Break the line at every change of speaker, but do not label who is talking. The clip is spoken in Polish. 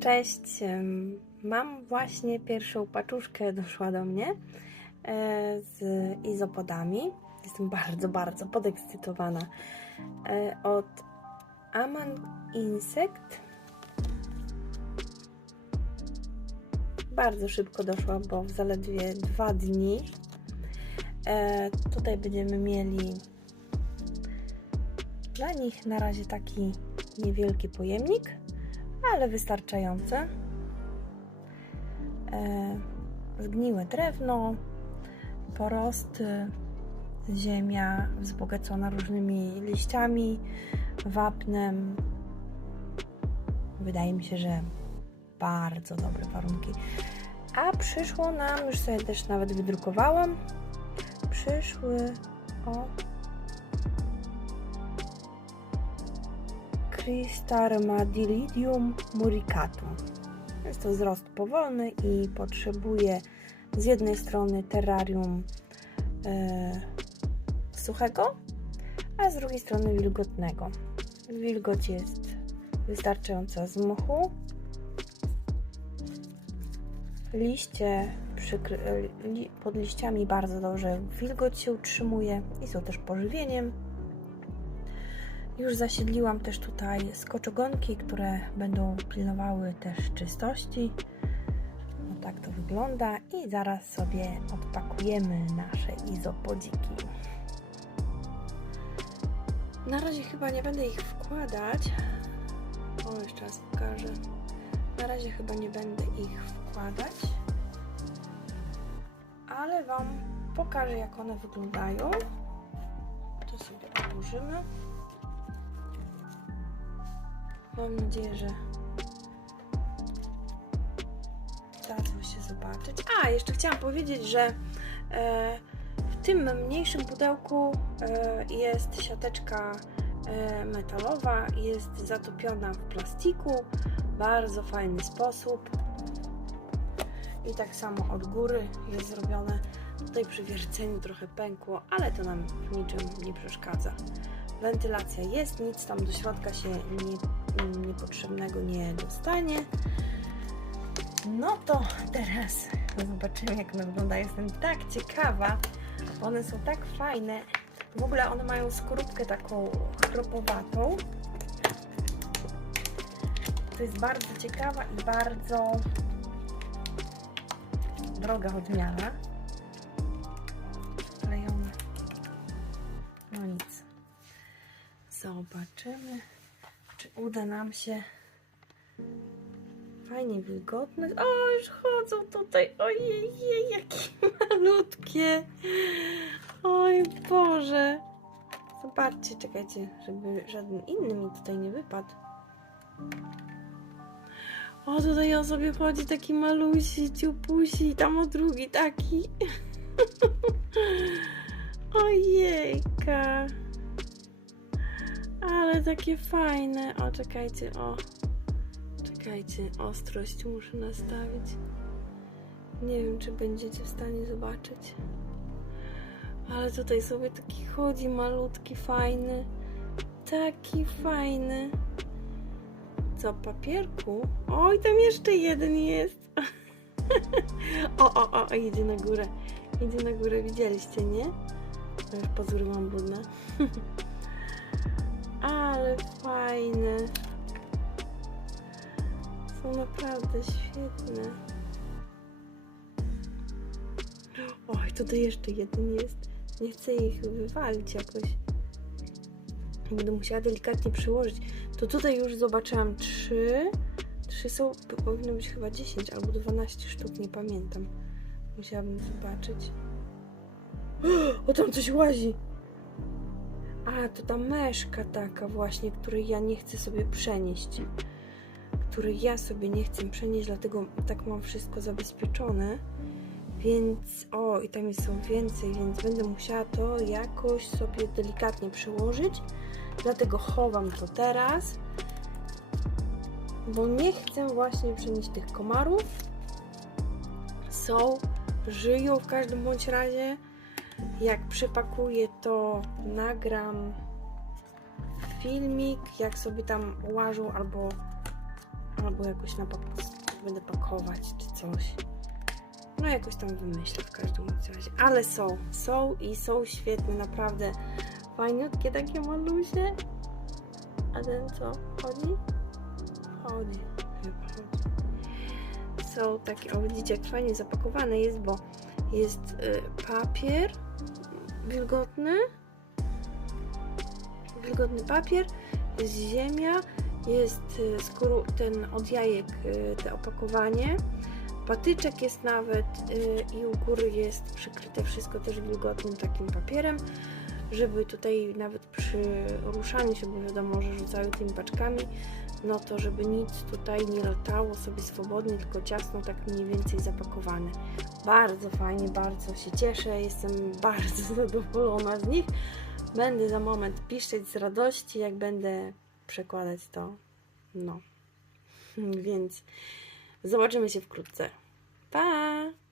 Cześć, mam właśnie pierwszą paczuszkę, doszła do mnie e, z izopodami. Jestem bardzo, bardzo podekscytowana. E, Od Aman Insect bardzo szybko doszła, bo w zaledwie dwa dni. E, Tutaj będziemy mieli dla nich na razie taki niewielki pojemnik ale wystarczające. E, zgniłe drewno, porosty, ziemia wzbogacona różnymi liściami, wapnem. Wydaje mi się, że bardzo dobre warunki. A przyszło nam, już sobie też nawet wydrukowałam, przyszły o Cristarmadilidium muricatum. Jest to wzrost powolny i potrzebuje z jednej strony terrarium e, suchego, a z drugiej strony wilgotnego. Wilgoć jest wystarczająca z mochu. Liście przykry, li, pod liściami bardzo dobrze wilgoć się utrzymuje i są też pożywieniem. Już zasiedliłam też tutaj skoczogonki, które będą pilnowały też czystości. No tak to wygląda i zaraz sobie odpakujemy nasze izopodziki. Na razie chyba nie będę ich wkładać. O, jeszcze raz pokażę. Na razie chyba nie będę ich wkładać. Ale Wam pokażę, jak one wyglądają. To sobie odłożymy. Mam nadzieję, że dadzą się zobaczyć. A, jeszcze chciałam powiedzieć, że e, w tym mniejszym pudełku e, jest siateczka e, metalowa, jest zatopiona w plastiku. Bardzo fajny sposób. I tak samo od góry jest zrobione. Tutaj przy wierceniu trochę pękło, ale to nam w niczym nie przeszkadza. Wentylacja jest, nic tam do środka się nie niepotrzebnego nie dostanie. No to teraz zobaczymy, jak one wyglądają. Jestem tak ciekawa. One są tak fajne. W ogóle one mają skorupkę taką chropowatą. To jest bardzo ciekawa i bardzo droga odmiana. Zobaczymy czy uda nam się fajnie wilgotne. O, już chodzą tutaj. Ojej, jakie malutkie. Oj Boże. Zobaczcie, czekajcie, żeby żaden inny mi tutaj nie wypadł. O, tutaj on sobie chodzi taki malusi, ciupusi, tam o drugi taki. Ojejka. Ale takie fajne. O, czekajcie, o. Czekajcie, ostrość muszę nastawić. Nie wiem, czy będziecie w stanie zobaczyć. Ale tutaj sobie taki chodzi malutki, fajny. Taki fajny. Co, papierku? Oj, tam jeszcze jeden jest. o, o, o, idzie na górę. Idzie na górę, widzieliście, nie? To już pazury mam brudne. Ale fajne. Są naprawdę świetne. Oj, tutaj jeszcze jeden jest. Nie chcę ich wywalić jakoś. Będę musiała delikatnie przyłożyć. To tutaj już zobaczyłam trzy. Trzy są, powinno być chyba 10 albo 12 sztuk, nie pamiętam. Musiałabym zobaczyć. O, tam coś łazi! A, to ta meszka taka właśnie, której ja nie chcę sobie przenieść. Której ja sobie nie chcę przenieść, dlatego tak mam wszystko zabezpieczone. Więc, o, i tam jest są więcej, więc będę musiała to jakoś sobie delikatnie przełożyć. Dlatego chowam to teraz. Bo nie chcę właśnie przenieść tych komarów. Są, żyją w każdym bądź razie. Jak przypakuję, to nagram filmik, jak sobie tam łażą albo, albo jakoś to będę pakować czy coś. No jakoś tam wymyślę w każdym razie. Ale są, są i są świetne, naprawdę fajniutkie takie malusie. A ten co? Chodzi? Chodzi. Są takie, o widzicie jak fajnie zapakowane jest, bo jest y, papier wilgotny, wilgotny papier, jest ziemia, jest y, skóru, ten od jajek y, te opakowanie, patyczek jest nawet y, i u góry jest przykryte wszystko też wilgotnym takim papierem, żeby tutaj nawet przy ruszaniu się, bo wiadomo, że rzucają tymi paczkami, no to żeby nic tutaj nie latało sobie swobodnie, tylko ciasno tak mniej więcej zapakowane. Bardzo fajnie, bardzo się cieszę, jestem bardzo zadowolona z nich. Będę za moment piszczeć z radości, jak będę przekładać to. No. Więc zobaczymy się wkrótce. Pa!